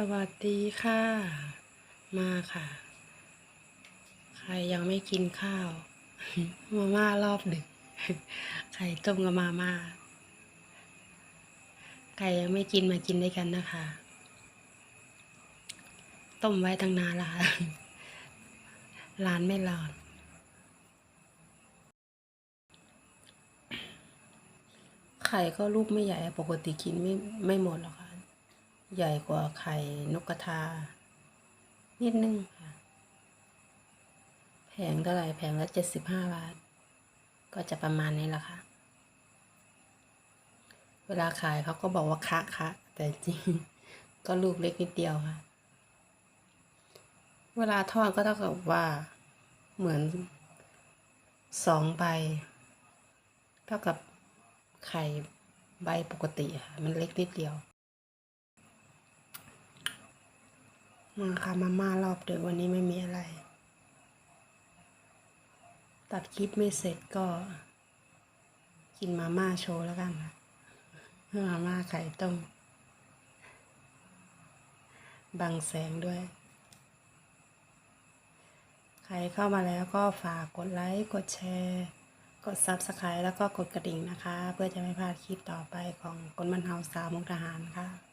สวัสดีค่ะ มาค่ะ ใครยังไม่กินข้าว มาม่ารอบดึกไข่ต้มกับมาม่าใครยังไม่กินมากินด้วยกันนะคะ ต้มไว้ตั้งนานแล้วค่ะร้านไม่ร้อน ไข่ก็ลูกไม่ใหญ่ปกติกินไม่ไม่หมดหรอกค่ะ ใหญ่กว่าไข่นกกระทา นิดนึงค่ะ แผงเท่าไหร่แผงละเจ็ดสิบห้าบาท ก็จะประมาณนี้แหละค่ะ เวลาขายเขาก็บอกว่าคะคะแต่จริง ก็ลูกเล็กนิดเดียวค่ะ เวลาทอดก็เท่ากับว่าเหมือนสองใบ เท่ากับไข่ใบปกติค่ะ มันเล็กนิดเดียว มาค่ะมาม่ารอบเดึกวันนี้ไม่มีอะไร ตัดคลิปไม่เสร็จก็ กินมาม่าโชว์แล้วกันค่ะมาม่าไข่ต้มบังแสงด้วย ใครเข้ามาแล้วก็ฝากกดไลค์ กดแชร์ กด Subscribe แล้วก็กดกระดิ่งนะคะ เพื่อจะไม่พลาดคลิปต่อไปของคนบันเทาสาวมุกทหารค่ะ